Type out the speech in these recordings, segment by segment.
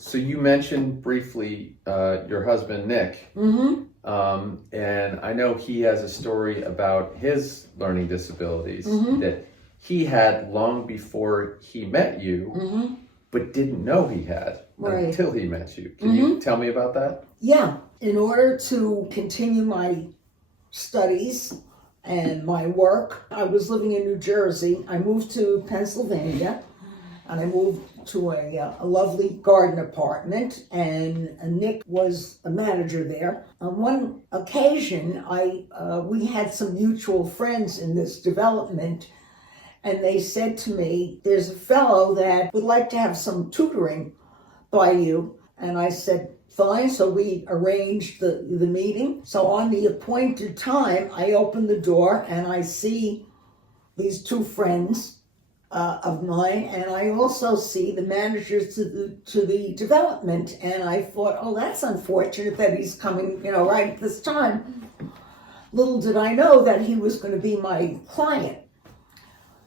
So you mentioned briefly your husband, Nick. And I know he has a story about his learning disabilities that he had long before he met you, but didn't know he had until he met you. Can you tell me about that? Yeah. In order to continue my studies and my work, I was living in New Jersey. I moved to Pennsylvania, and I moved to a lovely garden apartment, and Nick was a manager there. On one occasion, we had some mutual friends in this development, and they said to me, there's a fellow that would like to have some tutoring by you. And I said, fine. So we arranged the meeting. So on the appointed time, I open the door and I see these two friends of mine, and I also see the managers to the development. And I thought, oh, that's unfortunate that he's coming, right at this time. Little did I know that he was going to be my client.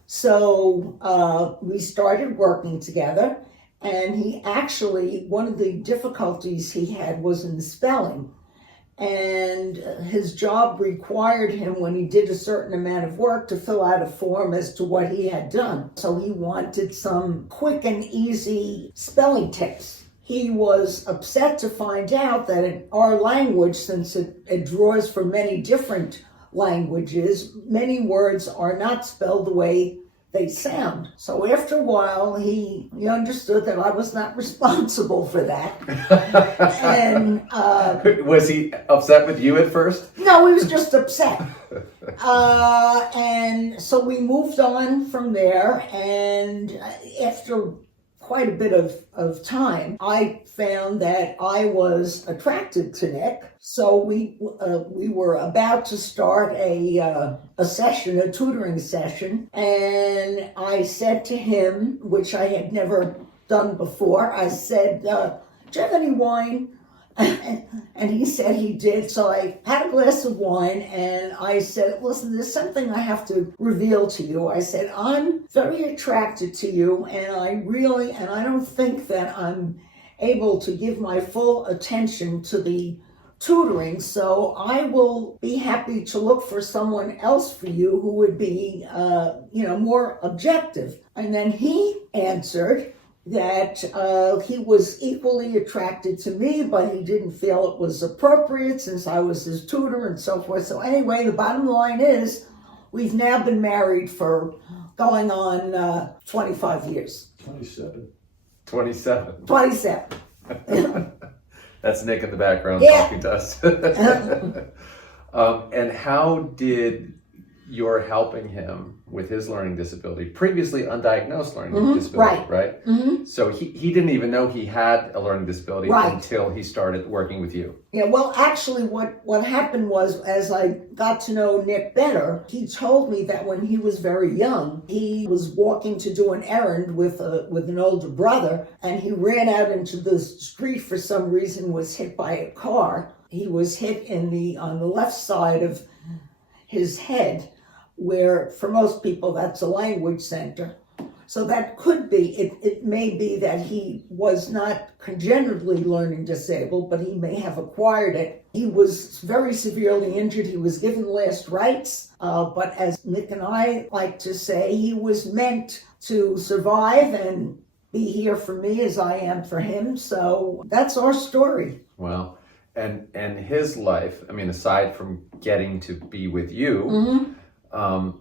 So we started working together, and he actually, one of the difficulties he had was in spelling. And his job required him, when he did a certain amount of work, to fill out a form as to what he had done. So he wanted some quick and easy spelling tips. He was upset to find out that in our language, since it draws from many different languages, many words are not spelled the way they sound. So after a while, he understood that I was not responsible for that. And was he upset with you at first? No, he was just upset. And so we moved on from there, and after quite a bit of time, I found that I was attracted to Nick. So we were about to start a tutoring session, and I said to him, which I had never done before, I said, do you have any wine? And he said he did. So I had a glass of wine, and I said, listen, there's something I have to reveal to you. I said, I'm very attracted to you, and I don't think that I'm able to give my full attention to the tutoring, so I will be happy to look for someone else for you who would be, more objective. And then he answered that he was equally attracted to me, but he didn't feel it was appropriate since I was his tutor and so forth. So anyway, the bottom line is we've now been married for going on 25 years. 27. That's Nick in the background talking to us. And how did your helping him with his learning disability, previously undiagnosed learning disability, right? So he didn't even know he had a learning disability until he started working with you. Yeah, well, actually what happened was, as I got to know Nick better, he told me that when he was very young, he was walking to do an errand with an older brother, and he ran out into the street for some reason, was hit by a car. He was hit on the left side of his head, where for most people that's a language center. So that could be, it may be that he was not congenitally learning disabled, but he may have acquired it. He was very severely injured. He was given last rites, but as Nick and I like to say, he was meant to survive and be here for me as I am for him. So that's our story. Wow. And his life, I mean, aside from getting to be with you,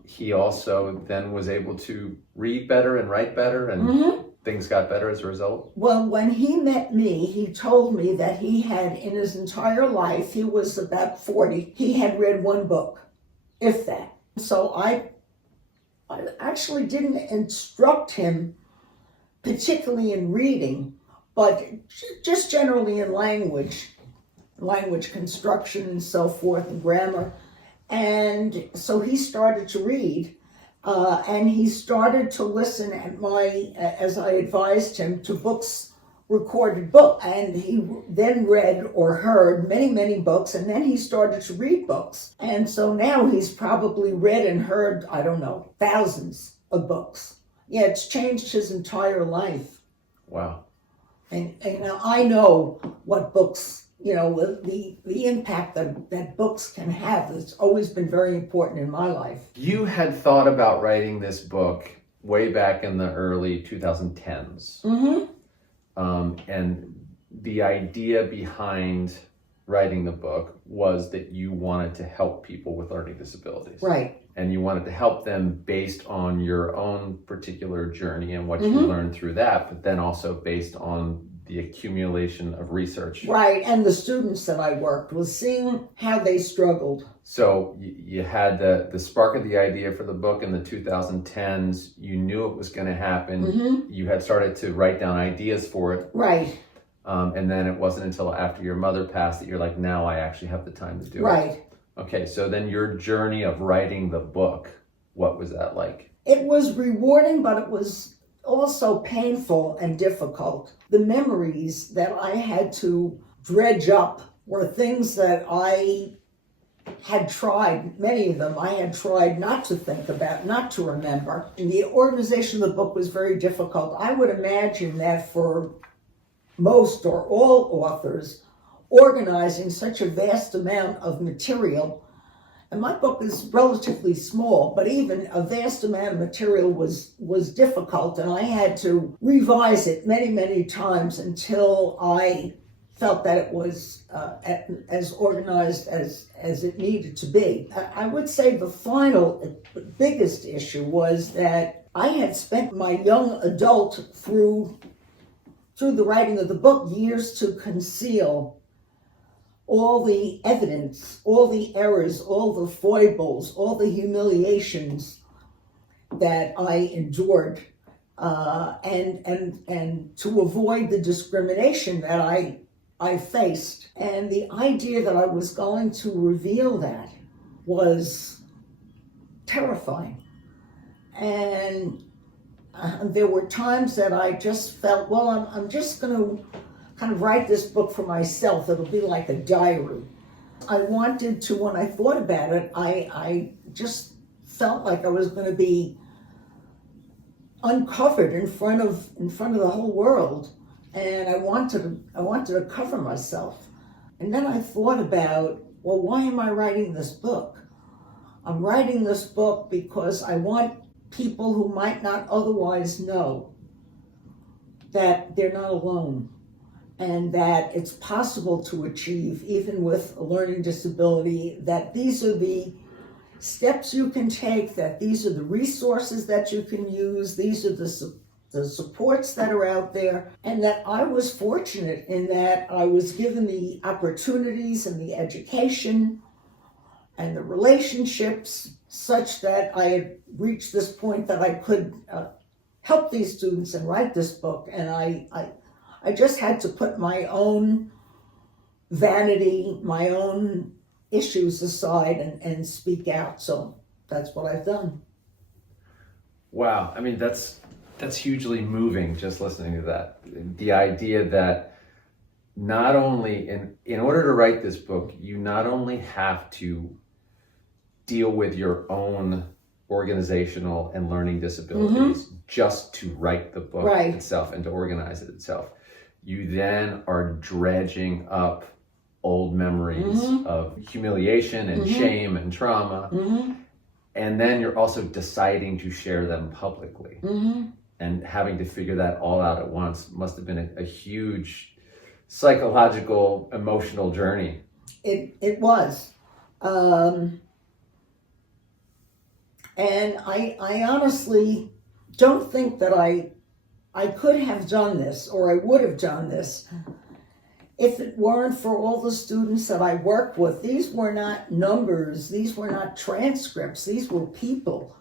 he also then was able to read better and write better, and things got better as a result? Well, when he met me, he told me that he had, in his entire life, he was about 40, he had read one book, if that. So I actually didn't instruct him particularly in reading, but just generally in language construction and so forth, and grammar. And so he started to read, and he started to listen as I advised him, to recorded books. And he then read or heard many, many books, and then he started to read books. And so now he's probably read and heard, I don't know, thousands of books. Yeah, it's changed his entire life. Wow. And now I know what books, the impact that books can have. It's always been very important in my life. You had thought about writing this book way back in the early 2010s. And the idea behind writing the book was that you wanted to help people with learning disabilities. Right. And you wanted to help them based on your own particular journey and what you learned through that, but then also based on the accumulation of research. Right, and the students that I worked with, seeing how they struggled. So you had the spark of the idea for the book in the 2010s. You knew it was going to happen. You had started to write down ideas for it. Right. And then it wasn't until after your mother passed that you're like, now I actually have the time to do it. Right. Okay, so then your journey of writing the book, what was that like? It was rewarding, but it was also painful and difficult. The memories that I had to dredge up were things that I had tried, many of them I had tried not to think about, not to remember. And the organization of the book was very difficult. I would imagine that for most or all authors, organizing such a vast amount of material, and my book is relatively small, but even a vast amount of material was difficult, and I had to revise it many, many times until I felt that it was as organized as it needed to be. I would say the final biggest issue was that I had spent my young adult through the writing of the book years to conceal all the evidence, all the errors, all the foibles, all the humiliations that I endured, and to avoid the discrimination that I faced. And the idea that I was going to reveal that was terrifying. And there were times that I just felt, well, I'm just going to kind of write this book for myself. It'll be like a diary. I wanted to, when I thought about it, I just felt like I was going to be uncovered in front of the whole world, and I wanted to cover myself. And then I thought about, well, why am I writing this book? I'm writing this book because I want people who might not otherwise know that they're not alone, and that it's possible to achieve, even with a learning disability, that these are the steps you can take, that these are the resources that you can use, these are the supports that are out there, and that I was fortunate in that I was given the opportunities and the education and the relationships such that I had reached this point that I could help these students and write this book. And I just had to put my own vanity, my own issues aside and speak out. So that's what I've done. Wow. I mean, that's hugely moving just listening to that. The idea that not only, in order to write this book, you not only have to deal with your own organizational and learning disabilities just to write the book itself and to organize it itself. You then are dredging up old memories of humiliation and shame and trauma. And then you're also deciding to share them publicly. And having to figure that all out at once must have been a huge psychological, emotional journey. It was. And I honestly don't think that I could have done this, or I would have done this, if it weren't for all the students that I worked with. These were not numbers, these were not transcripts, these were people.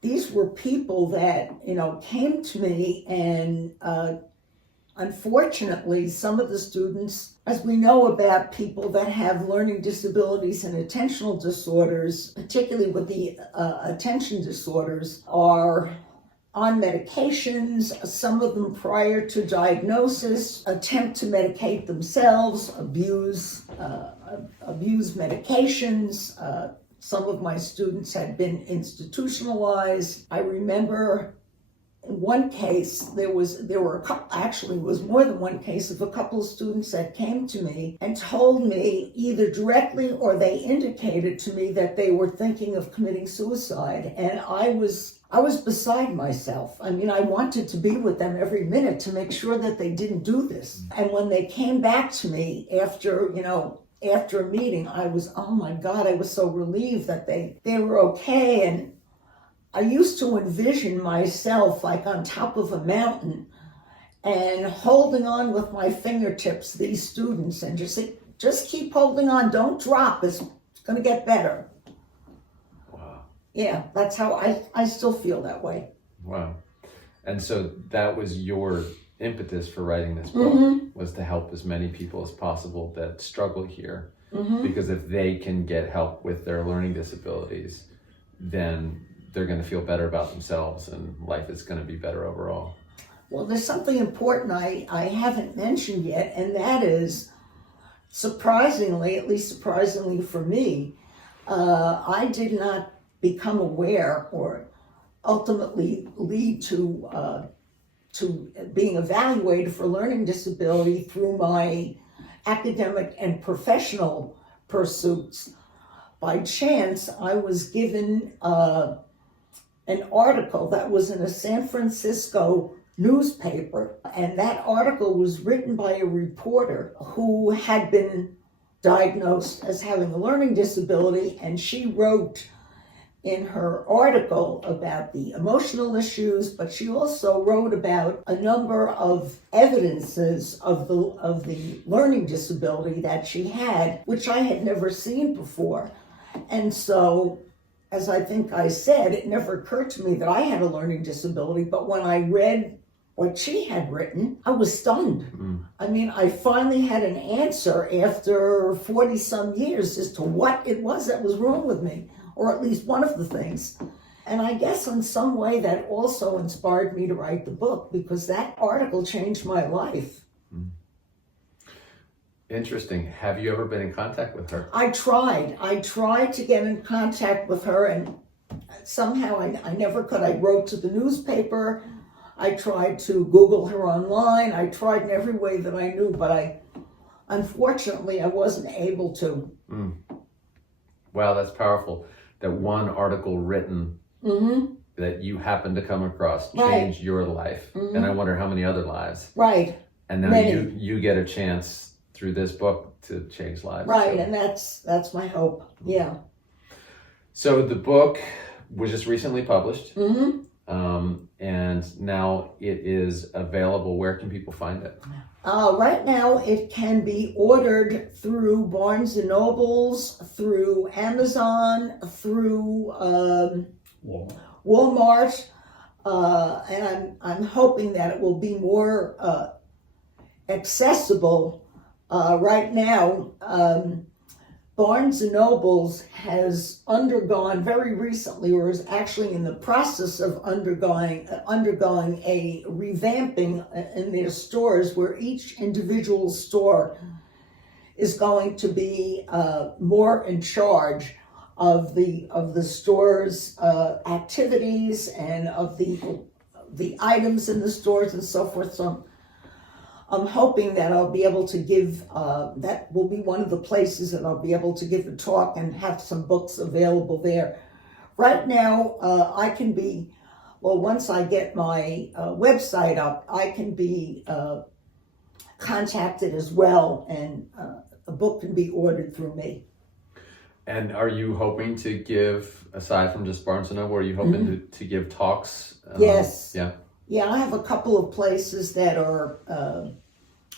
These were people that, came to me, and unfortunately, some of the students, as we know about people that have learning disabilities and attentional disorders, particularly with the attention disorders, are on medications, some of them prior to diagnosis, attempt to medicate themselves, abuse medications. Some of my students had been institutionalized. I remember in one case, there were a couple, actually it was more than one case of a couple of students that came to me and told me either directly or they indicated to me that they were thinking of committing suicide. And I was beside myself. I mean, I wanted to be with them every minute to make sure that they didn't do this. And when they came back to me after a meeting, I was, oh my God, I was so relieved that they were okay. And I used to envision myself like on top of a mountain and holding on with my fingertips, these students, and just say, just keep holding on, don't drop, it's going to get better. Wow. Yeah, that's how I still feel that way. Wow. And so that was your impetus for writing this book, was to help as many people as possible that struggle here. Because if they can get help with their learning disabilities, then they're going to feel better about themselves and life is going to be better overall. Well, there's something important I haven't mentioned yet, and that is, surprisingly, at least surprisingly for me, I did not become aware or ultimately lead to being evaluated for learning disability through my academic and professional pursuits. By chance, I was given an article that was in a San Francisco newspaper, and that article was written by a reporter who had been diagnosed as having a learning disability, and she wrote in her article about the emotional issues, but she also wrote about a number of evidences of the learning disability that she had, which I had never seen before. And so, as I think I said, it never occurred to me that I had a learning disability, but when I read what she had written, I was stunned. I mean, I finally had an answer after 40 some years as to what it was that was wrong with me, or at least one of the things. And I guess in some way that also inspired me to write the book, because that article changed my life. Interesting. Have you ever been in contact with her? I tried to get in contact with her, and somehow I never could. I wrote to the newspaper. I tried to Google her online. I tried in every way that I knew, but unfortunately, I wasn't able to. Wow, that's powerful. That one article written that you happened to come across changed your life. And I wonder how many other lives. Right. And now you get a chance through this book to change lives. Right, so. and that's my hope. Yeah. So the book was just recently published. And now it is available. Where can people find it? Right now it can be ordered through Barnes & Nobles, through Amazon, through Walmart, and I'm hoping that it will be more accessible. Right now, Barnes & Nobles has undergone very recently, or is actually in the process of undergoing a revamping in their stores, where each individual store is going to be more in charge of the store's activities and of the items in the stores and so forth. So I'm hoping that I'll be able to give, that will be one of the places that I'll be able to give a talk and have some books available there. Right now, I can be, well, once I get my website up, I can be contacted as well, and a book can be ordered through me. And are you hoping to give, aside from just Barnes & Noble, are you hoping to give talks? Yes. Yeah. Yeah, I have a couple of places that are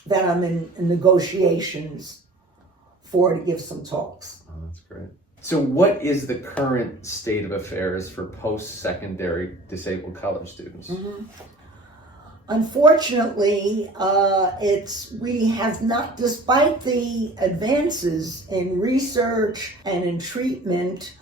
that I'm in negotiations for to give some talks. Oh, that's great. So what is the current state of affairs for post-secondary disabled college students? Unfortunately, we have not, despite the advances in research and in treatment,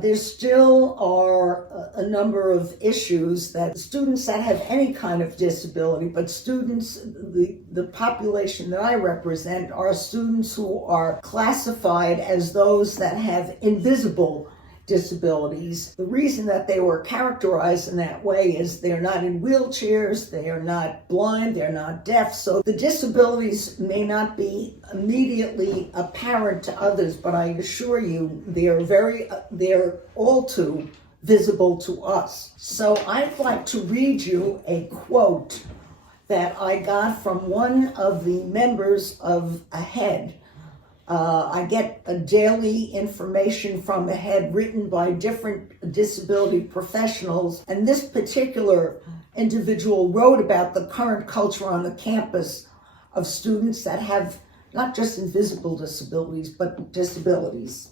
there still are a number of issues that students that have any kind of disability, but students, the population that I represent, are students who are classified as those that have invisible disabilities. The reason that they were characterized in that way is they're not in wheelchairs, they are not blind, they're not deaf, so the disabilities may not be immediately apparent to others, but I assure you they're all too visible to us. So I'd like to read you a quote that I got from one of the members of AHEAD. I get a daily information from AHEAD written by different disability professionals, and this particular individual wrote about the current culture on the campus of students that have not just invisible disabilities, but disabilities.